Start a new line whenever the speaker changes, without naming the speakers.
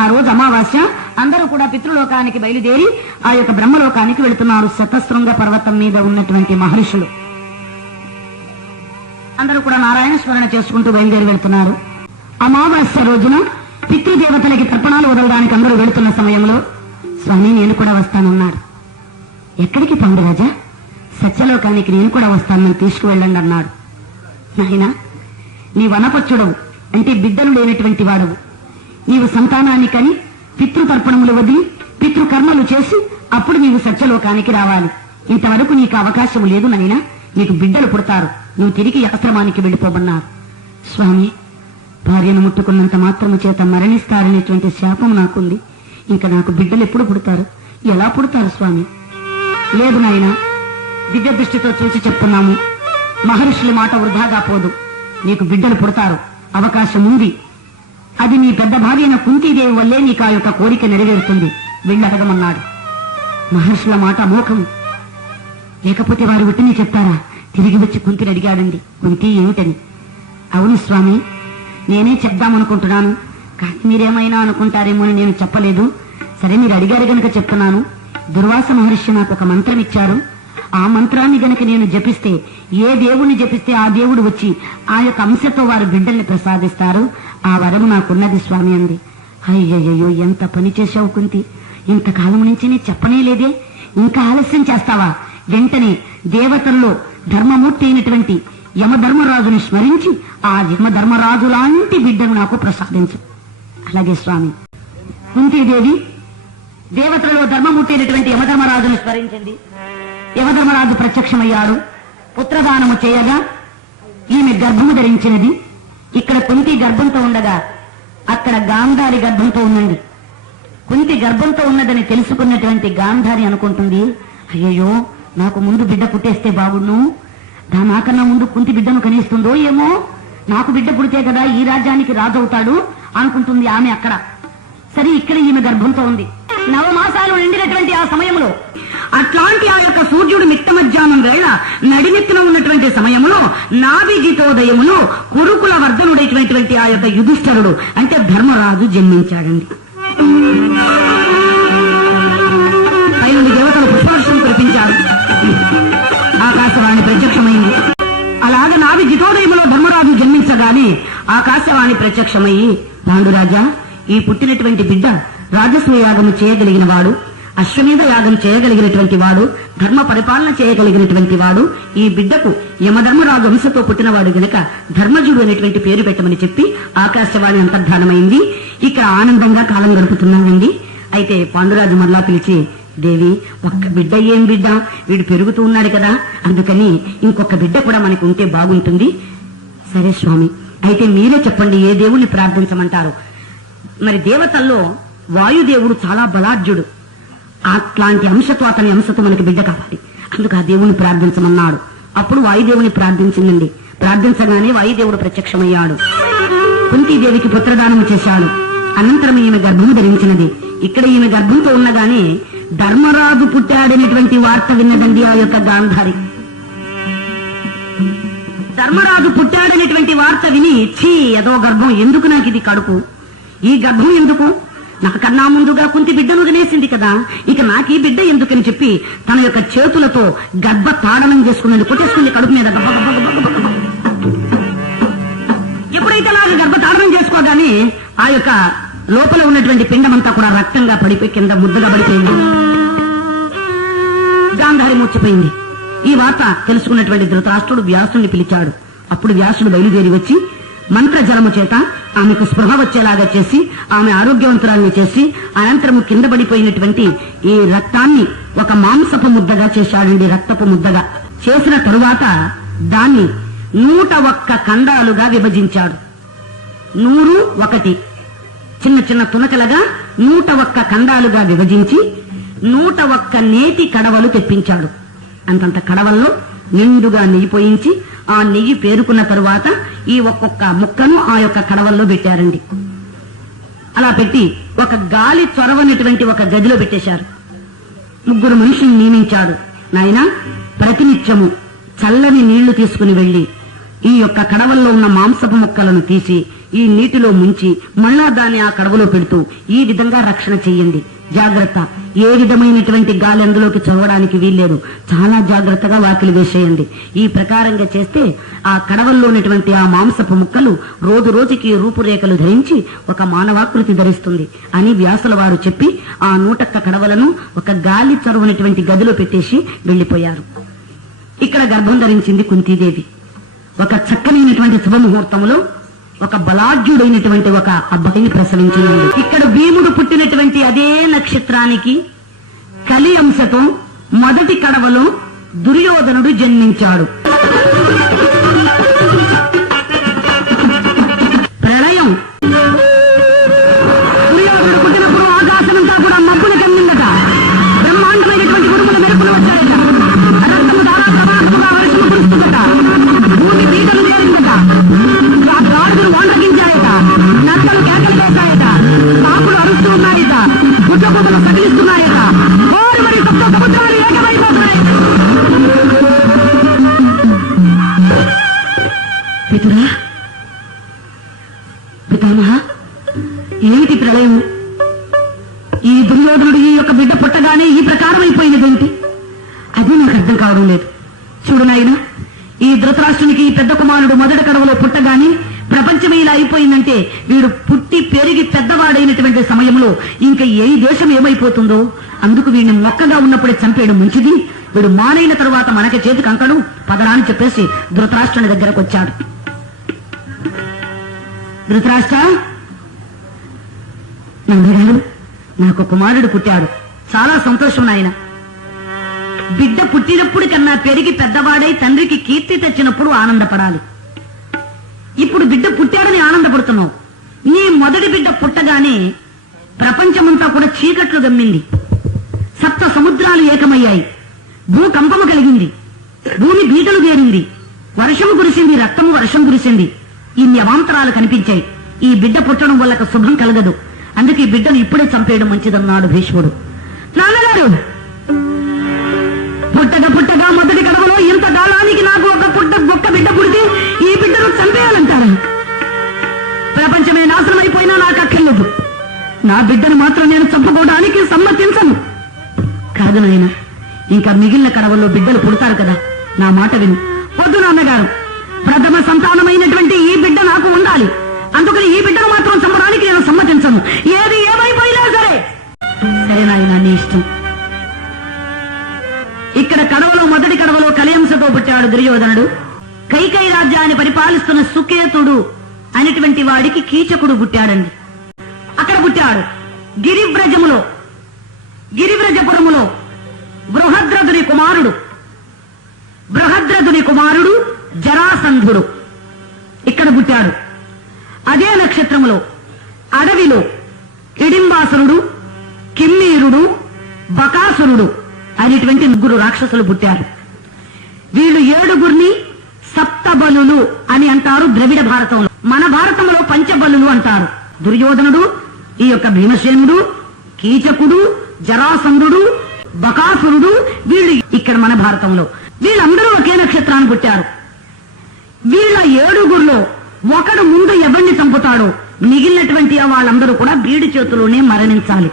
ఆ రోజు అమావాస్య అందరూ కూడా పితృలోకానికి బయలుదేరి ఆ యొక్క బ్రహ్మలోకానికి వెళుతున్నారు శతశృంగ పర్వతం మీద ఉన్నటువంటి మహర్షులు. అందరూ కూడా నారాయణ స్మరణ చేసుకుంటూ బయలుదేరి వెళ్తున్నారు. అమావాస్య రోజున పితృదేవతలకి తర్పణాలు వదలడానికి అందరూ వెళుతున్న సమయంలో స్వామి నేను కూడా వస్తానన్నాడు ఎక్కడికి పాండురాజా సత్యలోకానికి నేను కూడా వస్తానని తీసుకువెళ్ళండి అన్నాడు. నాయన నీ వనపచ్చుడవు అంటే బిడ్డలు లేనటువంటి వాడవు. నీవు సంతానాన్ని కని పితృతర్పణములు వదిలి పితృకర్మలు చేసి అప్పుడు నీవు సత్యలోకానికి రావాలి. ఇంతవరకు నీకు అవకాశం లేదు నైనా నీకు బిడ్డలు పుడతారు. నువ్వు తిరిగి ఆశ్రమానికి వెళ్ళిపోమన్నారు. స్వామి భార్యను ముట్టుకున్నంత మాత్రము చేత మరణిస్తారనేటువంటి శాపం నాకుంది. ఇంకా నాకు బిడ్డలు ఎప్పుడు పుడతారు? ఎలా పుడతారు స్వామి? లేదు నాయనా. దివ్య దృష్టితో చూసి చెప్తున్నాము. మహర్షుల మాట వృధాగా పోదు. నీకు బిడ్డలు పుడతారు. అవకాశం ఉంది అది నీ పెద్ద భార్యన కుంతీదేవి వల్లే నీకు ఆ యొక్క కోరిక నెరవేరుతుంది. వెళ్ళడగమన్నాడు మహర్షుల మాట అమోఘం. లేకపోతే వారు విట్టని చెప్తారా? తిరిగి వచ్చి కుంతిని అడిగాడండి కుంతి ఏమిటని? అవును స్వామి నేనే చెప్దామనుకుంటున్నాను. కానీ మీరేమైనా అనుకుంటారేమో అని నేను చెప్పలేదు. సరే మీరు అడిగారు గనక చెప్తున్నాను. దుర్వాస మహర్షి నాకు ఒక మంత్రం ఇచ్చారు. ఆ మంత్రాన్ని గనక నేను జపిస్తే ఏ దేవుణ్ణి జపిస్తే ఆ దేవుడు వచ్చి ఆ యొక్క అంశతో వారు బిడ్డల్ని ప్రసాదిస్తారు? ఆ వరము నాకున్నది స్వామి అంది. అయ్యయ్యో ఎంత పని చేశావు కుంతి. ఇంతకాలం నుంచి నీ చెప్పనే లేదే. ఇంకా ఆలస్యం చేస్తావా? వెంటనే దేవతల్లో ధర్మమూర్తి అయినటువంటి యమధర్మరాజుని స్మరించి ఆ యమధర్మరాజు లాంటి బిడ్డను నాకు ప్రసాదించు. అలాగే స్వామి. కుంతీదేవి దేవతలలో ధర్మమూర్తి అయినటువంటి యమధర్మరాజును స్మరించింది యమధర్మరాజు ప్రత్యక్షమయ్యాడు. పుత్రదానము చేయగా ఈమె గర్భము ధరించినది. ఇక్కడ కుంతి గర్భంతో ఉండగా అక్కడ గాంధారి గర్భంతో ఉందండి కుంతి గర్భంతో ఉన్నదని తెలుసుకున్నటువంటి గాంధారి అనుకుంటుంది అయ్యయ్యో నాకు ముందు బిడ్డ పుట్టేస్తే బాగుండు. దా నాకన్నా ముందు కుంతి బిడ్డను కనిస్తుందో ఏమో? నాకు బిడ్డ పుడితే కదా ఈ రాజ్యానికి రాజు అవుతాడు అనుకుంటుంది ఆమె అక్కడ. సరే ఇక్కడ ఈమె గర్భంతో ఉంది. నవమాసాలు నిండినటువంటి ఆ సమయంలో అట్లాంటి ఆ యొక్క సూర్యుడు మిట్ట మధ్యాహ్నం వేళ నడినెత్తున ఉన్నటువంటి సమయంలో నాభిజితోదయములో కురుకుల వర్ధనుడైనటువంటి ఆ యొక్క యుధిష్ఠరుడు అంటే ధర్మరాజు జన్మించాడండి. పైనుండి దేవతలు పుష్పవర్షం కురిపించారు. ఆకాశవాణి ప్రత్యక్షమైంది. అలాగ నావి జితోదయములో ధర్మరాజు జన్మించగానే ఆకాశవాణి ప్రత్యక్షమయ్యి పాండురాజా ఈ పుట్టినటువంటి బిడ్డ రాజస్వయాగము చేయగలిగిన వాడు. అశ్వమేధ యాగం చేయగలిగినటువంటి వాడు ధర్మ పరిపాలన చేయగలిగినటువంటి వాడు ఈ బిడ్డకు యమధర్మరాజు వంశతో పుట్టినవాడు గనక ధర్మజుడు అనేటువంటి పేరు పెట్టమని చెప్పి ఆకాశవాణి అంతర్ధానమైంది. ఇక్కడ ఆనందంగా కాలం గడుపుతున్నామండి. అయితే పాండురాజు మరలా పిలిచి దేవి ఒక్క బిడ్డ ఏం బిడ్డ? వీడు పెరుగుతూ ఉన్నాడు కదా. అందుకని ఇంకొక బిడ్డ కూడా మనకు ఉంటే బాగుంటుంది. సరే స్వామి అయితే మీరే చెప్పండి ఏ దేవుణ్ణి ప్రార్థించమంటారు? మరి దేవతల్లో వాయుదేవుడు చాలా బలాఢ్యుడు. అట్లాంటి అంశతో అతని అంశతో మనకి బిడ్డ కావాలి. అందుకు ఆ దేవుని ప్రార్థించమన్నాడు. అప్పుడు వాయుదేవుని ప్రార్థించిందండి. ప్రార్థించగానే వాయుదేవుడు ప్రత్యక్షమయ్యాడు. కుంతీదేవికి పుత్రదానం చేశాడు. అనంతరం ఈమె గర్భం ధరించినది. ఇక్కడ ఈమె గర్భంతో ఉన్నగానే ధర్మరాజు పుట్టాడనేటువంటి వార్త విన్నదండి ఆ యొక్క గాంధారి. ధర్మరాజు పుట్టాడనేటువంటి వార్త విని ఛీ ఏదో గర్భం ఎందుకు నాకు ఇది కడుపు? ఈ గర్భం ఎందుకు? నాకన్నా ముందుగా కుంతి బిడ్డను వదిలేసింది కదా. ఇక నాకీ ఈ బిడ్డ ఎందుకని చెప్పి తన యొక్క చేతులతో గర్భ తాడనం చేసుకున్నది కొట్టేసుకుంది కడుపు మీద. ఎప్పుడైతే అలాగే గర్భ తాడనం చేసుకోగానే ఆ యొక్క లోపల ఉన్నటువంటి పిండమంతా కూడా రక్తంగా పడిపోయి కింద ముద్దగా పడిపోయింది. గాంధారి మూర్చిపోయింది. ఈ వార్త తెలుసుకున్నటువంటి ధృతరాష్ట్రుడు వ్యాసుని పిలిచాడు. అప్పుడు వ్యాసుడు బయలుదేరి వచ్చి మంత్ర జలము చేత ఆమెకు స్పృహ వచ్చేలాగా చేసి ఆమె ఆరోగ్యవంతురాల్ని చేసి అనంతరము కింద పడిపోయినటువంటి ఈ రక్తాన్ని ఒక మాంసపు ముద్దగా చేశాడండి రక్తపు ముద్దగా. చేసిన తరువాత దాన్ని నూట ఒక్క ఖండాలుగా విభజించాడు. నూరు ఒకటి. చిన్న చిన్న తునకలుగా నూట ఒక్క ఖండాలుగా విభజించి నూట ఒక్క నేతి కడవలు తెప్పించాడు. అంతంత కడవల్లో నిండుగా నెయ్యి పోయించి ఆ నెయ్యి పేరుకున్న తరువాత ఈ ఒక్కొక్క ముక్కను ఆ యొక్క కడవల్లో పెట్టారండి. అలా పెట్టి ఒక గాలి చొరవనటువంటి ఒక గదిలో పెట్టేశారు. ముగ్గురు మనుషుల్ని నియమించాడు. నాయన ప్రతినిత్యము చల్లని నీళ్ళు తీసుకుని వెళ్ళి ఈ యొక్క కడవల్లో ఉన్న మాంసపు ముక్కలను తీసి ఈ నీటిలో ముంచి మళ్ళా దాన్ని ఆ కడవలో పెడుతూ ఈ విధంగా రక్షణ చెయ్యండి జాగ్రత్త. ఏ విధమైనటువంటి గాలి అందులోకి చదవడానికి వీల్లేదు. చాలా జాగ్రత్తగా వాకిలి వేసేయండి. ఈ ప్రకారంగా చేస్తే ఆ కడవల్లో ఉన్నటువంటి ఆ మాంసపు ముక్కలు రోజు రోజుకి రూపురేఖలు ధరించి ఒక మానవాకృతి ధరిస్తుంది అని వ్యాసుల వారు చెప్పి ఆ నూటక్క కడవలను ఒక గాలి చరువునటువంటి గదిలో పెట్టేసి వెళ్ళిపోయారు ఇక్కడ గర్భం ధరించింది కుంతీదేవి. ఒక చక్కనైనటువంటి శుభముహూర్తములో ఒక బలాఢ్యుడైనటువంటి ఒక అబ్బాయిని ప్రసవించినాడు. ఇక్కడ భీముడు పుట్టినటువంటి అదే నక్షత్రానికి కలి అంశతో మొదటి కడవలో దుర్యోధనుడు జన్మించాడు. సప్త సముద్రాలు ఏకమైపోతున్నాయి. పితురా పితామహ ఏమిటి ప్రళయం? ఈ దుర్యోధనుడు ఈ యొక్క బిడ్డ పుట్టగానే ఈ ప్రకారం అయిపోయినదేంటి అది నాకు అర్థం కావడం లేదు. చూడు నాయన ఈ ధృతరాష్ట్రునికి ఈ పెద్ద కుమారుడు మొదటి కడవలో పుట్టగానే ప్రపంచం ఇలా అయిపోయిందంటే వీడు పుట్టి పెరిగి పెద్దవాడైనటువంటి సమయంలో ఇంకా ఏ దేశం ఏమైపోతుందో? అందుకు వీడిని మొక్కగా ఉన్నప్పుడే చంపేయడం మంచిది. వీడు మానైన తరువాత మనకి చేతికి కంకడు పదరాని చెప్పేసి ధృతరాష్ట్రుని దగ్గరకు వచ్చాడు. ధృతరాష్ట్ర! నందగారు నాకు కుమారుడు పుట్టాడు. చాలా సంతోషం నాయన. బిడ్డ పుట్టినప్పుడు కన్నా పెరిగి పెద్దవాడై తండ్రికి కీర్తి తెచ్చినప్పుడు ఆనందపడాలి. ఇప్పుడు బిడ్డ పుట్టాడని ఆనందపడుతున్నావు. నీ మొదటి బిడ్డ పుట్టగానే ప్రపంచమంతా కూడా చీకట్లు గమ్మింది సప్త సముద్రాలు ఏకమయ్యాయి. భూకంపము కలిగింది. భూమి బీటలు చేరింది వర్షము కురిసింది రక్తము వర్షం కురిసింది. ఇన్ని అవాంతరాలు కనిపించాయి. ఈ బిడ్డ పుట్టడం వల్ల శుభం కలగదు. అందుకే ఈ బిడ్డను ఇప్పుడే చంపేయడం మంచిదన్నాడు భీష్ముడు. నాన్నగారు! పుట్టగా పుట్టగా మొదటి కడవలో ఇంత కాలానికి నాకు ఒక పుట్ట ఒక్క బిడ్డ పుడితే ప్రపంచమే నాశనమైపోయినా నాకు అక్కర్లేదు. నా బిడ్డను మాత్రం నేను చంపుకోవడానికి సమ్మతించను. కాదు నాయన ఇంకా మిగిలిన కడవల్లో బిడ్డలు పుడతారు కదా. నా మాట విను. వద్దు నాన్నగారు. ప్రథమ సంతానమైనటువంటి ఈ బిడ్డ నాకు ఉండాలి. అందుకని ఈ బిడ్డను మాత్రం చంపడానికి నేను సమ్మతించను. ఏది ఏమైపోయినా సరే. సరే నాయన నీ ఇష్టం. ఇక్కడ కడవలో మొదటి కడవలో కలియంసతో పుట్టాడు దుర్యోధనుడు. కైకై రాజ్యాన్ని పరిపాలిస్తున్న సుకేతుడు. అనేటువంటి వాడికి కీచకుడు పుట్టాడండి. అక్కడ పుట్టాడు. గిరివ్రజములో గిరివ్రజపురములో బృహద్రథుని కుమారుడు. బృహద్రథుని కుమారుడు జరాసంధుడు. ఇక్కడ పుట్టాడు. అదే నక్షత్రములో అడవిలో ఇడింబాసురుడు కిమ్మీరుడు బకాసురుడు అనేటువంటి ముగ్గురు రాక్షసులు పుట్టారు. వీళ్ళు ఏడుగురిని సప్తబలులు అని అంటారు ద్రవిడ భారతంలో. మన భారతంలో పంచబలులు అంటారు. దుర్యోధనుడు ఈ యొక్క భీమసేనుడు కీచకుడు జరాసంధుడు బకాసురుడు వీళ్ళు ఇక్కడ మన భారతంలో వీళ్ళందరూ ఒకే నక్షత్రాన్ని పుట్టారు. వీళ్ళ ఏడుగురిలో ఒకడు ముందు ఎవరిని చంపుతాడో మిగిలినటువంటి వాళ్ళందరూ కూడా బీడి చేతిలోనే మరణించాలి.